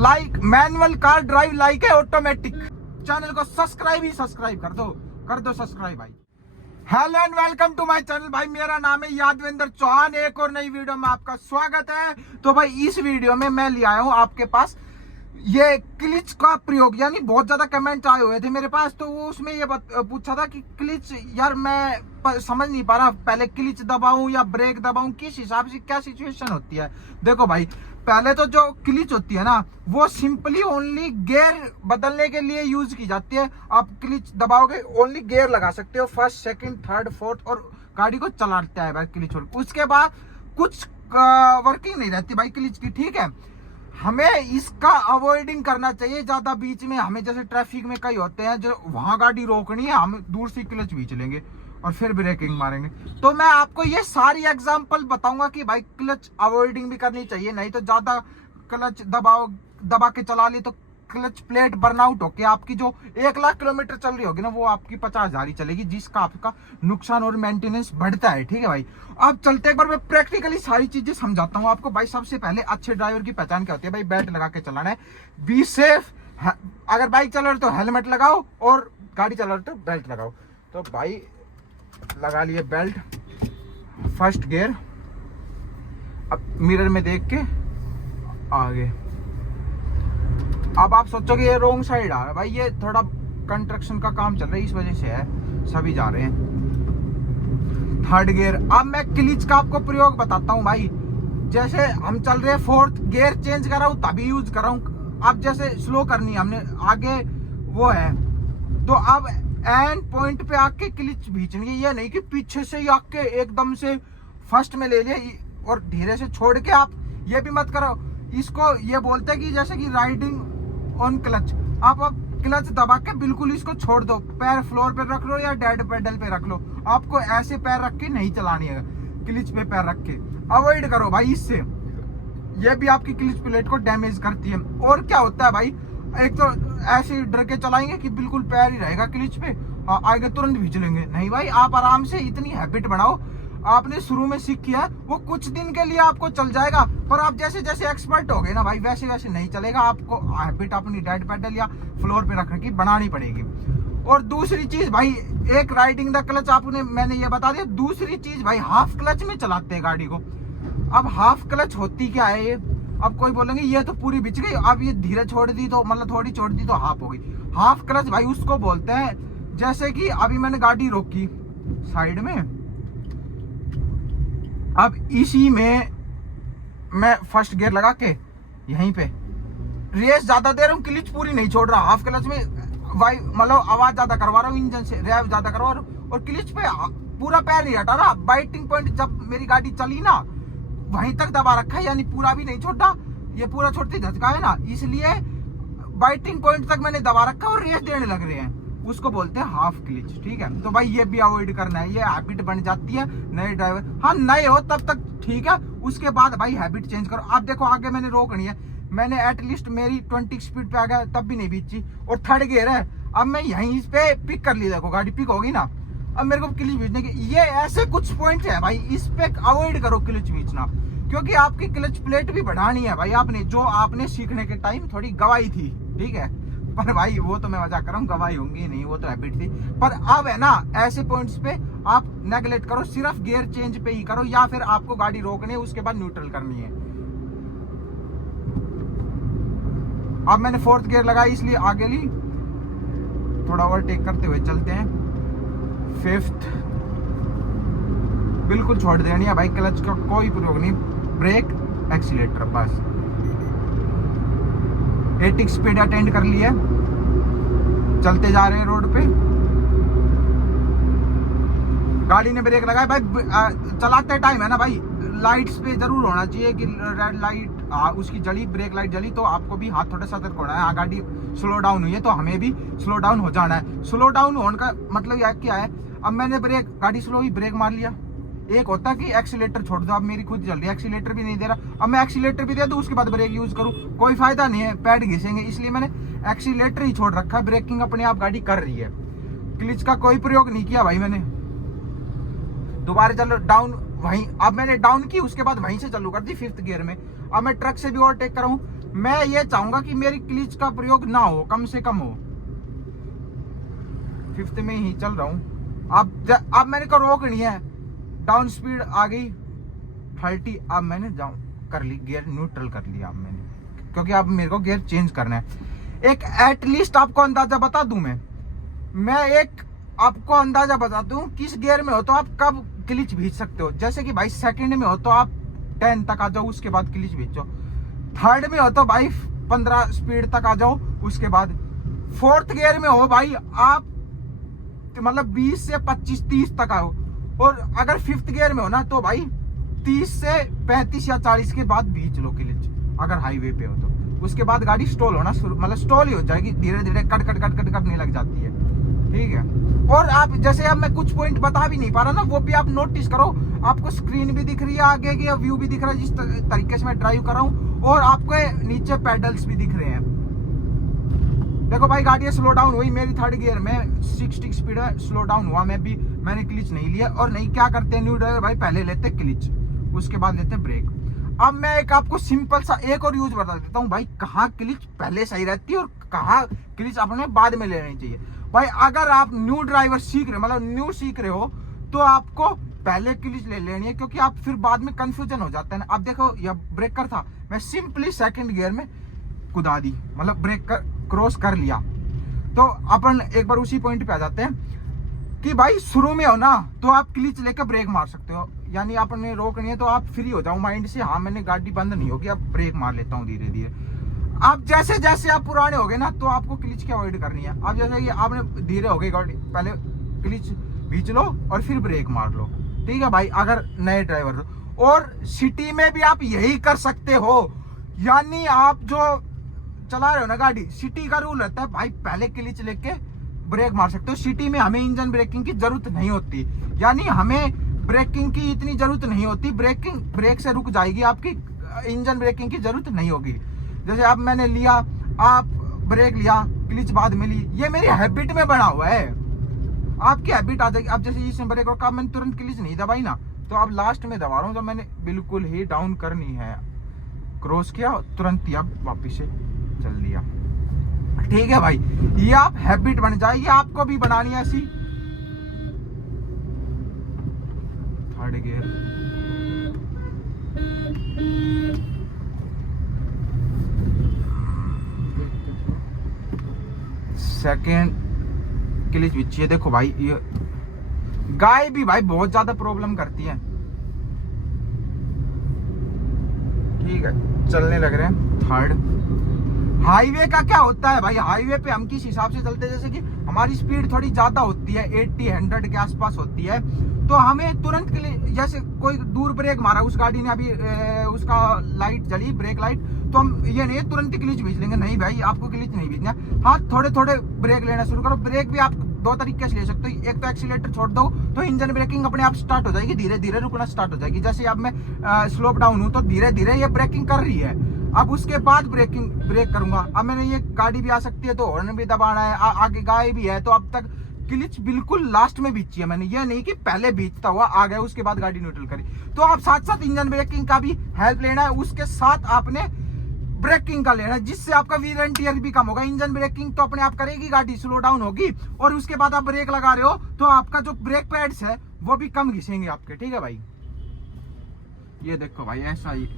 Like manual car drive like है automatic. Channel को subscribe कर दो सब्सक्राइब भाई। Hello and welcome to my channel भाई, मेरा नाम है यादविंदर चौहान। एक और नई वीडियो में आपका स्वागत है। तो भाई इस वीडियो में मैं ले आया हूँ आपके पास ये क्लिच का प्रयोग, यानी बहुत ज्यादा कमेंट आए हुए थे मेरे पास, तो वो उसमें ये पूछा था कि क्लिच यार मैं समझ नहीं पा रहा, पहले क्लिच दबाऊं या ब्रेक दबाऊं, किस हिसाब से क्या सिचुएशन होती है। देखो भाई, पहले तो जो क्लिच होती है ना वो सिंपली ओनली गियर बदलने के लिए यूज की जाती है। आप क्लिच दबाओगे ओनली गियर लगा सकते हो, फर्स्ट सेकंड थर्ड फोर्थ, और गाड़ी को चलाता है भाई क्लिच। उसके बाद कुछ वर्किंग नहीं रहती भाई क्लिच की, ठीक है। हमें इसका अवॉइडिंग करना चाहिए ज्यादा बीच में। हमें जैसे ट्रैफिक में कई होते हैं जो वहां गाड़ी रोकनी है, हम दूर से क्लच भी चलेंगे और फिर ब्रेकिंग मारेंगे। तो मैं आपको ये सारी एग्जांपल बताऊंगा कि भाई क्लच अवॉइडिंग भी करनी चाहिए, नहीं तो ज्यादा क्लच दबा के चला ली तो क्लच प्लेट बर्नआउट होके आपकी जो 1 लाख किलोमीटर चल रही होगी ना, वो आपकी 50,000 ही चलेगी, जिसका आपका नुकसान और मेंटेनेंस बढ़ता है, ठीक है भाई। अब चलते एक बार मैं प्रैक्टिकली सारी चीजें समझाता हूँ आपको। भाई सबसे पहले अच्छे ड्राइवर की पहचान क्या होती है भाई? बेल्ट लगा के चलाना है, बी सेफ। अगर बाइक चला रहे तो हेलमेट लगाओ और गाड़ी चला रहे तो बेल्ट लगाओ। तो भाई लगा लिए बेल्ट, फर्स्ट गियर, अब मिरर में देख के आगे। अब आप सोचोगे ये रोंग साइड आ रहा है, भाई ये थोड़ा कंस्ट्रक्शन का काम चल रहा है इस वजह से है, सभी जा रहे हैं। Third gear. अब मैं क्लिच का आपको प्रयोग बताता हूँ भाई। जैसे हम चल रहे हैं, फोर्थ गियर चेंज कर रहा हूँ तभी यूज कर रहा हूँ। अब जैसे स्लो करनी है हमने, आगे वो है, तो अब एंड पॉइंट पे आके क्लिच खींचनी है। ये नहीं कि पीछे से ही आके एकदम से फर्स्ट में ले लिया और धीरे से छोड़ के। आप ये भी मत करो, इसको ये बोलते हैं कि जैसे कि राइडिंग ऑन क्लच। आप क्लच दबा के बिल्कुल इसको छोड़ दो, पैर फ्लोर पे रख लो या डेड पेडल पे रख लो। आपको ऐसे पैर रख के नहीं चलानी है, क्लिच पे पैर रख के अवॉइड करो भाई। इससे ये भी आपकी क्लिच प्लेट को डैमेज करती है। और क्या होता है भाई, एक तो ऐसे डर के चलाएंगे कि बिल्कुल पैर ही रहेगा क्लिच पे, आगे तुरंत भी चलेंगे। नहीं भाई, आप आराम से इतनी हैबिट बनाओ, आपने शुरू में सीख किया वो कुछ दिन के लिए आपको चल जाएगा, पर आप जैसे जैसे एक्सपर्ट हो गए ना भाई, वैसे वैसे नहीं चलेगा। आपको हैबिट अपनी डेड पेडल या फ्लोर पे रखने की बनानी पड़ेगी। और दूसरी चीज भाई, एक राइडिंग द क्लच आपने मैंने ये बता दिया। दूसरी चीज भाई, हाफ क्लच में चलाते हैं गाड़ी को। अब हाफ क्लच होती क्या है ये? अब कोई बोलेंगे ये तो पूरी बिच गई, अब ये धीरे छोड़ दी तो मतलब थोड़ी छोड़ दी तो हाफ हो गई। हाफ क्लच भाई उसको बोलते हैं, जैसे कि अभी मैंने गाड़ी रोकी साइड में, अब इसी में मैं फर्स्ट गियर लगा के यहीं पे रेस ज्यादा दे रहा हूँ, क्लिच पूरी नहीं छोड़ रहा। हाफ क्लच में भाई मतलब आवाज ज्यादा करवा रहा हूँ, इंजन से रेव ज्यादा करवा रहा हूँ, और क्लिच पे पूरा पैर नहीं हटा रहा। बाइटिंग पॉइंट जब मेरी गाड़ी चली ना, वहीं तक दबा रखा है, यानी पूरा भी नहीं छोड़ा। ये पूरा छोड़ती धचका है ना, इसलिए बाइटिंग पॉइंट तक मैंने दबा रखा और रेस देने लग रहे हैं, उसको बोलते हैं हाफ क्लिच, ठीक है। तो भाई ये भी अवॉइड करना है, ये हैबिट बन जाती है नए ड्राइवर। हाँ नए हो तब तक ठीक है, उसके बाद भाई हैबिट चेंज करो। अब देखो आगे मैंने रोकनी है, मैंने एटलीस्ट मेरी 20 स्पीड पे आ गया तब भी नहीं बीची, और थर्ड गियर है। अब मैं यहीं पे पिक कर ली, देखो गाड़ी पिक होगी ना, अब मेरे को क्लिच खींचने की। ये ऐसे कुछ पॉइंट है भाई, इस पे अवॉइड करो क्लिच खींचना, क्योंकि आपकी क्लच प्लेट भी बढ़ानी है भाई। आपने जो आपने सीखने के टाइम थोड़ी गवाई थी, ठीक है, पर भाई वो तो मैं मजाक कर रहा हूँ, गवाही होंगी नहीं, वो तो हैबिट थी। पर अब है ना, ऐसे पॉइंट्स पे आप नेगलेक्ट करो, सिर्फ गियर चेंज पे ही करो, या फिर आपको गाड़ी रोकनी है उसके बाद न्यूट्रल करनी है। अब मैंने फोर्थ गियर लगाई इसलिए आगे ली, थोड़ा ओवरटेक करते हुए चलते हैं। फिफ्थ बिल्कुल छोड़ देनी है भाई, क्लच का कोई प्रयोग नहीं, ब्रेक एक्सीलेटर बस। 80 स्पीड अटेंड कर ली है, चलते जा रहे हैं रोड पे। गाड़ी ने ब्रेक लगाया भाई, चलाते टाइम है ना भाई, लाइट्स पे जरूर होना चाहिए कि रेड लाइट उसकी जली, ब्रेक लाइट जली तो आपको भी हाथ थोड़ा सतर्क होना है। गाड़ी स्लो डाउन हुई है तो हमें भी स्लो डाउन हो जाना है। स्लो डाउन होने का मतलब यह क्या है, अब मैंने गाड़ी स्लो हुई, ब्रेक मार लिया। एक होता कि एक्सीलेटर छोड़ दो, अब मेरी खुद चल रही है, एक्सीलेटर भी नहीं दे रहा, अब मैं एक्सीलेटर भी दे दूं उसके बाद ब्रेक यूज करूं, कोई फायदा नहीं है, पैड घिसेंगे। इसलिए मैंने एक्सीलेटर ही छोड़ रखा है, ब्रेकिंग अपने आप गाड़ी कर रही है, क्लिच का कोई प्रयोग नहीं किया भाई मैंने। दोबारा चलो डाउन, वहीं अब मैंने डाउन की, उसके बाद वहीं से चालू कर दी फिफ्थ गियर में। अब मैं ट्रक से भी ओवरटेक कर रहा हूँ, मैं ये चाहूंगा कि मेरी क्लिच का प्रयोग ना हो, कम से कम हो। 5th में ही चल रहा हूँ। अब मैंने को रोकनी है, डाउन स्पीड आ गई 30। अब मैंने कर ली, गियर न्यूट्रल कर लिया अब मैंने, क्योंकि अब मेरे को गियर चेंज करना है। एक एटलीस्ट आपको अंदाजा बता दूं मैं एक आपको अंदाजा बता दूं, किस गियर में हो तो आप कब क्लिच भींच सकते हो। जैसे कि भाई सेकंड में हो तो आप 10 तक आ जाओ, उसके बाद क्लिच भींचो। थर्ड में हो तो भाई 15 स्पीड तक आ जाओ, उसके बाद। फोर्थ गियर में हो भाई आप मतलब 20 से 25-30 तक आओ। और अगर 5th गियर में हो ना तो भाई 30 से 35 या 40 के बाद भींच लो क्लिच, अगर हाईवे पे हो तो। उसके बाद गाड़ी स्टॉल होना मतलब स्टॉल ही हो जाएगी, धीरे धीरे कट करने लग जाती है, ठीक है। और आप जैसे अब मैं कुछ पॉइंट बता भी नहीं पा रहा ना, वो भी आप नोटिस करो। आपको स्क्रीन भी दिख रही है, आगे की व्यू भी दिख रहा है जिस तरीके से मैं ड्राइव कर रहा हूँ, और आपको नीचे पेडल्स भी दिख रहे हैं। देखो भाई गाड़ी स्लो डाउन हुई मेरी 3rd गियर में, 60 स्पीड में स्लो डाउन हुआ। मैंने क्लिच नहीं लिया। और नहीं क्या करते हैं न्यू ड्राइवर भाई, पहले लेते क्लिच, उसके बाद लेते ब्रेक। अब मैं एक आपको सिंपल सा एक और यूज बता देता हूँ भाई, कहाँ क्लिच पहले सही रहती है और कहाँ क्लिच अपने बाद में लेनी चाहिए। भाई अगर आप न्यू ड्राइवर सीख रहे हो, मतलब न्यू सीख रहे हो, तो आपको पहले क्लिच ले लेनी है, क्योंकि आप फिर बाद में कंफ्यूजन हो जाता है ना। अब देखो यह ब्रेकर था, मैं सिंपली 2nd गियर में कुदा दी, मतलब ब्रेक क्रॉस कर लिया। तो अपन एक बार उसी पॉइंट पे आ जाते हैं कि भाई शुरू में हो ना तो आप क्लिच लेकर ब्रेक मार सकते हो, यानी आपने रोकनी है तो आप फ्री हो जाओ माइंड से, हाँ मैंने गाड़ी बंद नहीं होगी, अब ब्रेक मार लेता हूँ धीरे धीरे। अब जैसे जैसे आप पुराने हो गए ना तो आपको क्लिच की अवॉइड करनी है। अब जैसे कि आपने धीरे हो गई गाड़ी, पहले क्लिच भींच लो और फिर ब्रेक मार लो, ठीक है भाई, अगर नए ड्राइवर हो। और सिटी में भी आप यही कर सकते हो, यानी आप जो चला रहे हो ना गाड़ी, सिटी का रूल रहता है भाई पहले क्लिच लेके ब्रेक मार सकते हो। सिटी में हमें इंजन ब्रेकिंग की जरूरत नहीं होती, यानी हमें ब्रेकिंग की इतनी जरूरत नहीं होती। ब्रेक से रुक जाएगी आपकी, इंजन ब्रेकिंग की जरूरत नहीं होगी। जैसे अब मैंने लिया, आप ब्रेक लिया, क्लिच बाद में ली, ये मेरी हैबिट में बना हुआ है। आपकी हैबिट आ जाएगी। अब जैसे इस ब्रेक रोका, मैंने तुरंत क्लिच नहीं दबाई ना, तो अब लास्ट में दबा रहा हूँ, तो मैंने बिल्कुल ही डाउन करनी है, क्रॉस किया तुरंत ही, अब वापिस से चल दिया, ठीक है भाई। ये आप हैबिट बन जाएगी, आपको भी बनानी है ऐसी। 3rd गियर, सेकेंड क्लिच बिछी है। देखो भाई ये गाय भी भाई बहुत ज्यादा प्रॉब्लम करती है, ठीक है, चलने लग रहे हैं। 3rd हाईवे का क्या होता है भाई, हाईवे पे हम किस हिसाब से चलते हैं, जैसे कि हमारी स्पीड थोड़ी ज्यादा होती है, 80-100 के आसपास होती है, तो हमें तुरंत के लिए, जैसे कोई दूर ब्रेक मारा उस गाड़ी ने, अभी उसका लाइट जली, ब्रेक लाइट, तो हम ये नहीं तुरंत क्लिच भींच लेंगे, नहीं भाई आपको क्लिच नहीं भींचना। हाँ थोड़े थोड़े ब्रेक लेना शुरू करो। ब्रेक भी आप 2 तरीके से ले सकते हो, एक तो एक्सीलेटर छोड़ दो तो इंजन ब्रेकिंग अपने आप स्टार्ट हो जाएगी, धीरे धीरे रुकना स्टार्ट हो जाएगी। जैसे अब मैं स्लोप डाउन हूँ तो धीरे धीरे ये ब्रेकिंग कर रही है, अब उसके बाद ब्रेक करूंगा। अब मैंने ये गाड़ी भी आ सकती है तो हॉर्न भी दबाना है, आगे गाय भी है, तो अब तक क्लिच बिल्कुल लास्ट में बीची है मैंने, ये नहीं कि पहले बीचता हुआ आ गया उसके बाद गाड़ी न्यूट्रल करी। तो आप साथ साथ इंजन ब्रेकिंग का भी हेल्प लेना है, उसके साथ आपने ब्रेकिंग का लेना है, जिससे आपका व्हील एंड टियर भी कम होगा। इंजन ब्रेकिंग तो अपने आप करेगी, गाड़ी स्लो डाउन होगी, और उसके बाद आप ब्रेक लगा रहे हो तो आपका जो ब्रेक पैड्स है वो भी कम घिसेंगे आपके, ठीक है भाई। ये देखो भाई ऐसा ही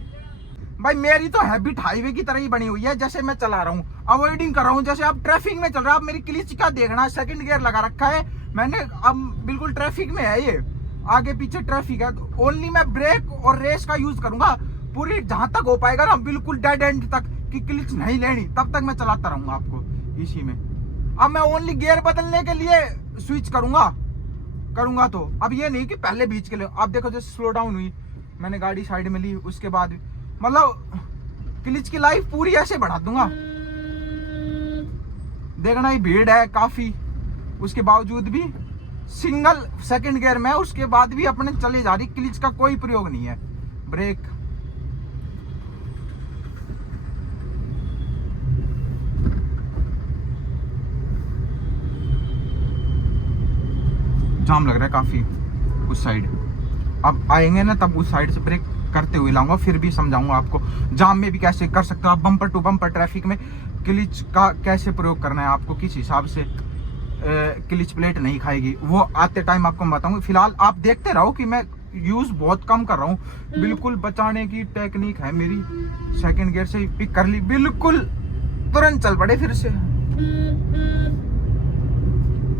भाई, मेरी तो हैबिट हाईवे की तरह ही बनी हुई है, जैसे मैं चला रहा हूँ अवॉइडिंग कर रहा हूँ। जैसे आप ट्रैफिक में चल रहा है, आप मेरी क्लिच का देखना, 2nd गियर लगा रखा है मैंने, अब बिल्कुल ट्रैफिक में है, ये आगे पीछे ट्रैफिक है, तो ओनली मैं ब्रेक और रेस का यूज करूंगा पूरी, जहां तक हो पाएगा ना, बिल्कुल डेड एंड तक कि क्लिच नहीं लेनी, तब तक मैं चलाता रहूंगा आपको इसी में। अब मैं ओनली गियर बदलने के लिए स्विच करूंगा तो अब ये नहीं कि पहले बीच के लिए। अब देखो जैसे स्लो डाउन हुई, मैंने गाड़ी साइड में ली, उसके बाद मतलब क्लिच की लाइफ पूरी ऐसे बढ़ा दूंगा। देखना ही भीड़ है काफी, उसके बावजूद भी सिंगल 2nd गियर में, उसके बाद भी अपने चले जा रही, क्लिच का कोई प्रयोग नहीं है। ब्रेक, जाम लग रहा है काफी उस साइड, अब आएंगे ना तब उस साइड से ब्रेक करते हुए लाऊंगा, फिर भी समझाऊंगा आपको जाम में भी कैसे कर सकते हो आप, बम्पर टू बम्पर ट्रैफिक में क्लिच का कैसे प्रयोग करना है आपको, किस हिसाब से क्लिच प्लेट नहीं खाएगी, वो आते टाइम आपको बताऊंगा। फिलहाल आप देखते रहो कि मैं यूज बहुत कम कर रहा हूँ, बिल्कुल बचाने की टेक्निक है मेरी। सेकंड गियर से ही पिक कर ली, बिल्कुल तुरंत चल पड़े फिर से।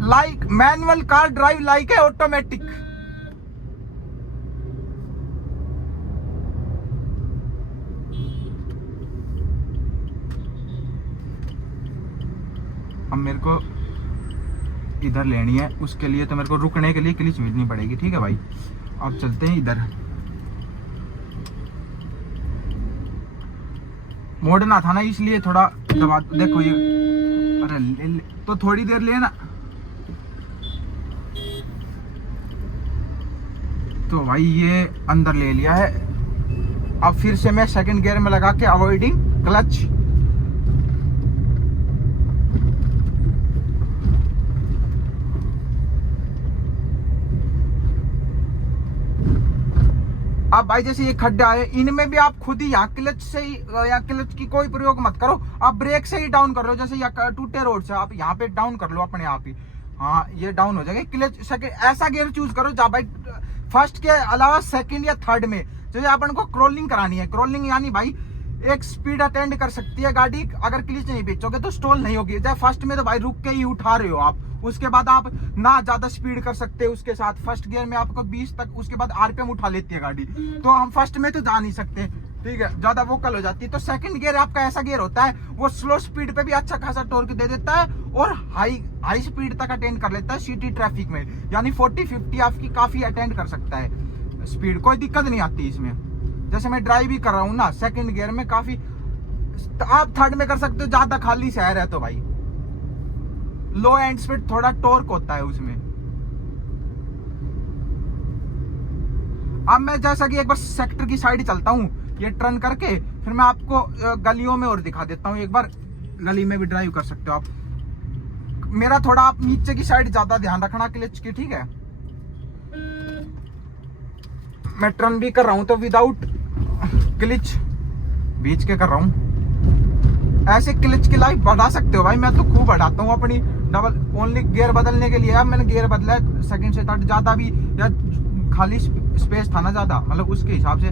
Like manual car drive like है ऑटोमेटिक। अब मेरे को इधर लेनी है, उसके लिए तो मेरे को रुकने के लिए क्लिच मिलनी पड़ेगी, ठीक है भाई। अब चलते हैं इधर, मोड़ना था ना इसलिए थोड़ा दबा, देखो ये, अरे ले, तो थोड़ी देर लेना। तो भाई ये अंदर ले लिया है। अब फिर से मैं सेकंड गियर में लगा के अवॉइडिंग क्लच, अब भाई जैसे ये खड्डा है, इनमें भी आप खुद ही यहाँ क्लच से ही, या क्लच की कोई प्रयोग मत करो, आप ब्रेक से ही डाउन कर लो। जैसे या टूटे रोड से आप यहाँ पे डाउन कर लो अपने आप ही, हाँ ये डाउन हो जाएगा। क्लच सेकंड ऐसा गियर चूज करो जहाँ भाई फर्स्ट के अलावा सेकंड या थर्ड में, जैसे अपन को क्रॉलिंग करानी है, क्रॉलिंग यानी भाई एक स्पीड अटेंड कर सकती है गाड़ी, अगर क्लिच नहीं बेचोगे तो स्टॉल नहीं होगी। जैसे फर्स्ट में तो भाई रुक के ही उठा रहे हो आप, उसके बाद आप ना ज्यादा स्पीड कर सकते हो उसके साथ। फर्स्ट गियर में आपको 20 तक, उसके बाद आरपीएम उठा लेती है गाड़ी, तो हम फर्स्ट में तो जा नहीं सकते, ठीक है, ज्यादा वोकल हो जाती है। तो सेकंड गियर आपका ऐसा गियर होता है, वो स्लो स्पीड पे भी अच्छा खासा टॉर्क दे देता है और हाई स्पीड तक अटेंड कर लेता है सिटी ट्रैफिक में, यानी 40-50 आपकी काफी अटेंड कर सकता है स्पीड, कोई दिक्कत नहीं आती इसमें। जैसे मैं ड्राइव भी कर रहा हूँ ना सेकंड गियर में, काफी आप थर्ड में कर सकते हो, ज्यादा खाली शहर है तो भाई लो एंड स्पीड थोड़ा टॉर्क होता है उसमें। अब मैं जैसा कि एक बार सेक्टर की साइड चलता हूँ ये टर्न करके, फिर मैं आपको गलियों में और दिखा देता हूँ। एक बार गली में भी ड्राइव कर सकते हो आप। मेरा थोड़ा आप नीचे की साइड ज्यादा ध्यान रखना क्लच की, ठीक है। मैं टर्न भी कर रहा हूँ तो विदाउट क्लच बीच के कर रहा हूँ। ऐसे क्लच की लाइफ बढ़ा सकते हो भाई, मैं तो खूब बढ़ाता हूँ अपनी डबल, ओनली गियर बदलने के लिए। अब मैंने गियर बदला है सेकंड से थर्ड, ज्यादा भी या खाली स्पेस था ना ज्यादा, मतलब उसके हिसाब से।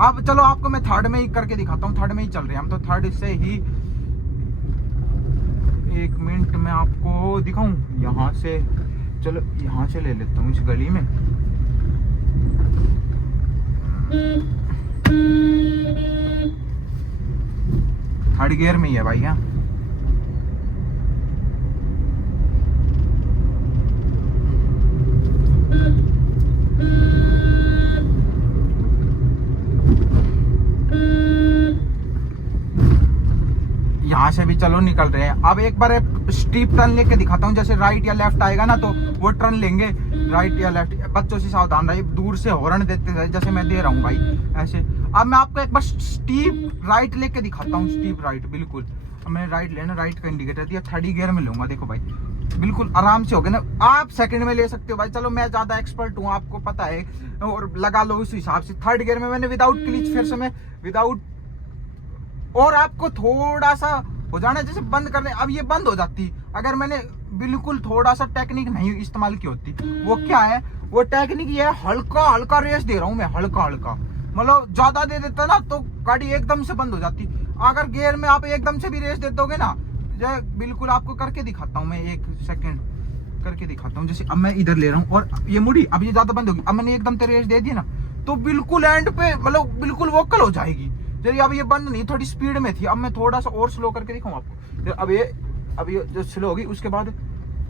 अब चलो आपको मैं थर्ड में ही करके दिखाता हूँ, थर्ड में ही चल रहे हैं हम तो, थर्ड से ही 1 मिनट में आपको दिखाऊं। यहाँ से चलो, यहाँ से ले लेता हूँ इस गली में। थर्ड गियर में ही है भाई, यहाँ यहाँ से भी चलो निकल रहे हैं। अब एक बार स्टीप टर्न लेके दिखाता हूँ, जैसे राइट या लेफ्ट आएगा ना तो वो टर्न लेंगे, राइट या लेफ्ट। बच्चों से सावधान रहिए, दूर से हॉर्न देते रहे जैसे मैं दे रहा हूँ भाई ऐसे। अब मैं आपको एक बार स्टीप राइट लेके दिखाता हूँ, स्टीप राइट बिल्कुल। अब मैंने राइट लेना, राइट का इंडिकेटर दिया, थर्ड गियर में लूंगा, देखो भाई बिल्कुल आराम से हो गया ना। आप सेकंड में ले सकते हो भाई, चलो मैं ज्यादा एक्सपर्ट हूँ आपको पता है, और लगा लो उस हिसाब से। थर्ड गियर में मैंने विदाउट क्लिच, फिर से मैं विदाउट, और आपको थोड़ा सा हो जाना जैसे बंद करने, अब ये बंद हो जाती अगर मैंने बिल्कुल थोड़ा सा टेक्निक नहीं इस्तेमाल की होती। वो क्या है, वो टेक्निक ये है, हल्का हल्का रेस दे रहा हूँ मैं, हल्का हल्का, मतलब ज्यादा दे देता ना तो गाड़ी एकदम से बंद हो जाती। अगर गियर में आप एकदम से भी रेस दे दोगे ना, बिल्कुल आपको करके दिखाता हूँ मैं, 1 सेकंड करके दिखाता हूँ। जैसे अब मैं इधर ले रहा हूँ और ये मुड़ी, अब ये ज्यादा बंद होगी, अब मैंने एकदम से रेस दे दी ना तो बिल्कुल एंड पे मतलब बिल्कुल वोकल हो जाएगी। चलिए अब ये बंद नहीं, थोड़ी स्पीड में थी, अब मैं थोड़ा सा और स्लो करके दिखाऊं आपको। अब ये जो स्लो होगी उसके बाद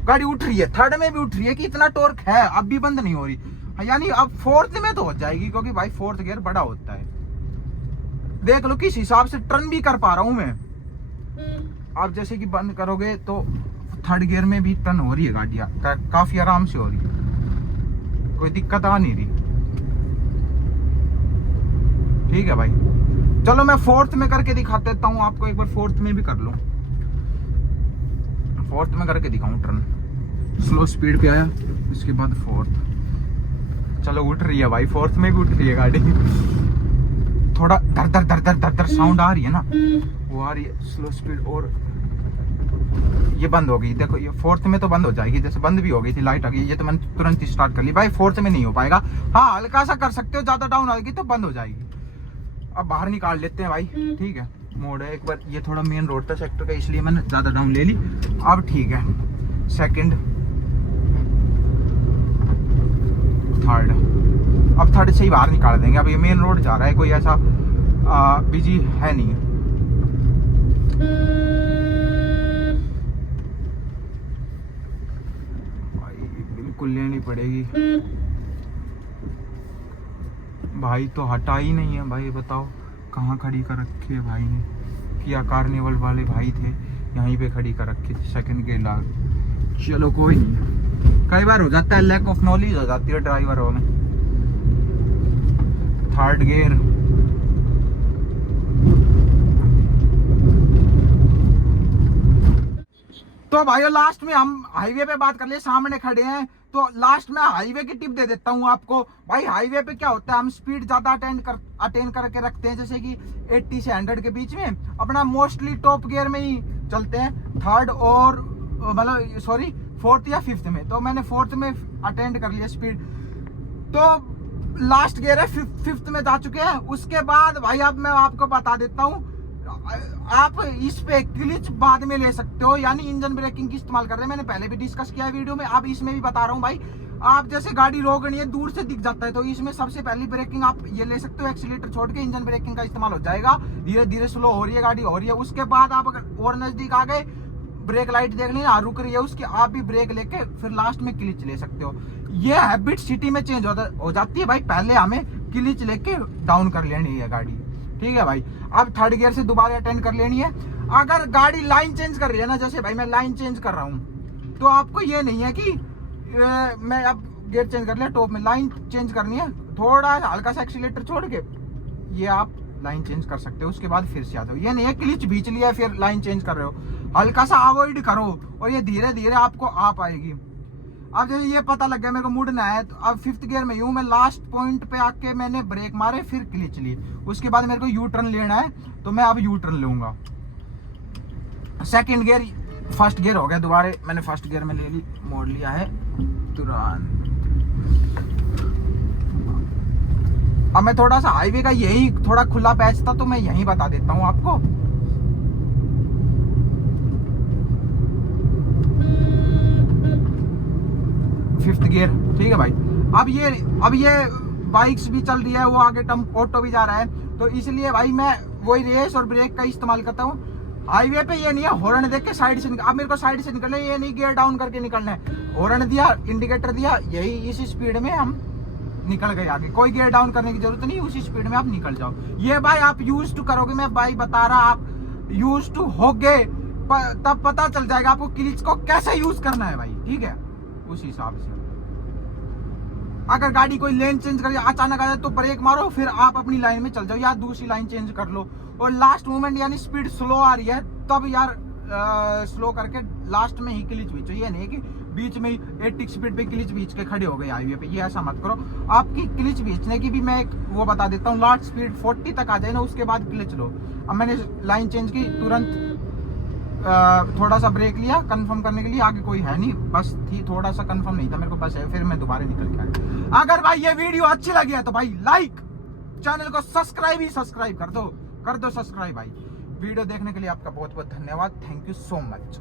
गाड़ी उठ रही है, थर्ड में भी उठ रही है कि इतना टॉर्क है, अब भी बंद नहीं हो रही, यानी अब फोर्थ में तो हो जाएगी, क्योंकि भाई फोर्थ गियर बड़ा होता है। देख लो किस हिसाब से टर्न भी कर पा रहा हूं मैं। आप जैसे कि बंद करोगे तो थर्ड गियर में भी टर्न हो रही है गाड़ियां, काफी आराम से हो रही है, कोई दिक्कत आ नहीं रही। ठीक है भाई, चलो मैं फोर्थ में करके दिखा देता हूँ आपको, एक बार फोर्थ में भी कर लो, फोर्थ में करके दिखाऊं टर्न, स्लो स्पीड पे आया उसके बाद फोर्थ, चलो उठ रही है भाई, फोर्थ में भी उठ रही है गाड़ी। थोड़ा धर धर धर धर धर धर साउंड आ रही है ना, वो आ रही है। स्लो स्पीड, और ये बंद हो गई। देखो ये फोर्थ में तो बंद हो जाएगी, जैसे बंद भी हो गई थी, लाइट आ गई। ये तो मैंने तुरंत स्टार्ट कर ली भाई, फोर्थ में नहीं हो पाएगा। हाँ हल्का सा कर सकते हो, ज्यादा डाउन आएगी तो बंद हो जाएगी। अब बाहर निकाल लेते हैं भाई, ठीक है। मोड है एक बार, ये थोड़ा मेन रोड था सेक्टर का, इसलिए मैंने ज्यादा डाउन ले ली। अब ठीक है, सेकंड, थर्ड, अब थर्ड से ही बाहर निकाल देंगे। अब ये मेन रोड जा रहा है, कोई ऐसा बिजी है नहीं। भाई बिल्कुल लेनी पड़ेगी भाई, तो हटा ही नहीं है भाई। बताओ कहाँ खड़ी कर रखी है भाई ने, किया कार्निवल वाले भाई थे, यहीं पे खड़ी कर रखी थी। सेकंड गियर ला, चलो कोई नहीं, कई बार हो जाता है, लैक ऑफ नॉलेज हो जाती है ड्राइवरों में। थर्ड गियर, तो भाई लास्ट में हम हाईवे पे बात कर ले, सामने खड़े हैं तो लास्ट में हाईवे की टिप दे देता हूँ आपको। भाई हाईवे पे क्या होता है, हम स्पीड ज्यादा अटेन करके रखते हैं, जैसे कि 80 से 100 के बीच में। अपना मोस्टली टॉप गियर में ही चलते हैं, थर्ड और मतलब सॉरी फोर्थ या फिफ्थ में। तो मैंने फोर्थ में अटेंड कर लिया स्पीड, तो लास्ट गियर है फिफ्थ में जा चुके हैं। उसके बाद भाई अब मैं आपको बता देता हूँ, आप इस पे क्लिच बाद में ले सकते हो, यानी इंजन ब्रेकिंग की इस्तेमाल कर रहे हैं। मैंने पहले भी डिस्कस किया है वीडियो में, अब इसमें भी बता रहा हूँ भाई। आप जैसे गाड़ी रोकनी है, दूर से दिख जाता है, तो इसमें सबसे पहली ब्रेकिंग आप ये ले सकते हो, एक्सीलेटर छोड़ के इंजन ब्रेकिंग का इस्तेमाल हो जाएगा। धीरे धीरे स्लो हो रही है गाड़ी, हो रही है। उसके बाद आप अगर और नजदीक आ गए, ब्रेक लाइट देख ली, रुक रही है उसकी, आप भी ब्रेक लेके फिर लास्ट में क्लिच ले सकते हो। ये हैबिट सिटी में चेंज हो जाती है भाई, पहले हमें क्लिच लेके डाउन कर लेनी है गाड़ी, ठीक है भाई। अब थर्ड गियर से दोबारा अटेंड कर लेनी है। अगर गाड़ी लाइन चेंज कर रही है ना, जैसे भाई मैं लाइन चेंज कर रहा हूँ, तो आपको ये नहीं है कि मैं अब गियर चेंज कर लिया, टॉप में लाइन चेंज करनी है, थोड़ा हल्का सा एक्सीलेटर छोड़ के ये आप लाइन चेंज कर सकते हो। उसके बाद फिर से आ जाओ, ये नहीं है क्लिच बीच लिया फिर लाइन चेंज कर रहे हो, हल्का सा अवॉइड करो और ये धीरे धीरे आपको आ पाएगी। अब जैसे ये पता लग गया मेरे को मुड़ना है, तो अब फिफ्थ गियर में हूँ मैं, लास्ट पॉइंट पे आके मैंने ब्रेक मारे, फिर क्लिच ली। उसके बाद मेरे को यू टर्न लेना है, तो मैं अब यू टर्न लूंगा। सेकंड गियर, फर्स्ट गियर हो गया, दोबारा मैंने फर्स्ट गियर में ले ली, मोड़ लिया है तुरंत। अब मैं थोड़ा सा हाईवे का यही थोड़ा खुला पैच था, तो मैं यही बता देता हूँ आपको। फिफ्थ गियर, ठीक है भाई। अब ये बाइक्स भी चल रही है, वो आगे ऑटो भी जा रहा है, तो इसलिए भाई मैं वही रेस और ब्रेक का इस्तेमाल करता हूँ। हाईवे पे ये नहीं है हॉर्न देख के साइड से अब मेरे को साइड से निकलना है, ये नहीं गियर डाउन करके निकलना है। हॉर्न दिया, इंडिकेटर दिया, यही इसी स्पीड में हम निकल गए आगे, कोई गियर डाउन करने की जरूरत नहीं, उसी स्पीड में आप निकल जाओ। ये भाई आप यूज टू करोगे, मैं भाई बता रहा, आप यूज टू हो गए तब पता चल जाएगा आपको क्लिच को कैसे यूज करना है भाई, ठीक है। उस हिसाब से अगर गाड़ी कोई लेन चेंज कर अचानक आ जाए तो ब्रेक मारो, फिर आप अपनी लाइन में चल जाओ या दूसरी लाइन चेंज कर लो। और लास्ट मोमेंट यानी स्पीड स्लो आ रही है, तब यार स्लो करके लास्ट में ही क्लिच बीचो। ये नहीं कि बीच में 80 स्पीड पे क्लिच बीच के खड़े हो गए हाईवे पे, ये ऐसा मत करो। आपकी क्लिच बीचने की भी मैं एक वो बता देता हूँ, लास्ट स्पीड 40 तक आ जाए ना, उसके बाद क्लिच लो। अब मैंने लाइन चेंज की, तुरंत थोड़ा सा ब्रेक लिया कंफर्म करने के लिए, आगे कोई है नहीं, बस थी, थोड़ा सा कंफर्म नहीं था मेरे को, बस है। फिर मैं दोबारा निकल के आया। अगर भाई ये वीडियो अच्छी लगी है तो भाई लाइक, चैनल को सब्सक्राइब कर दो सब्सक्राइब भाई। वीडियो देखने के लिए आपका बहुत बहुत धन्यवाद, थैंक यू सो मच।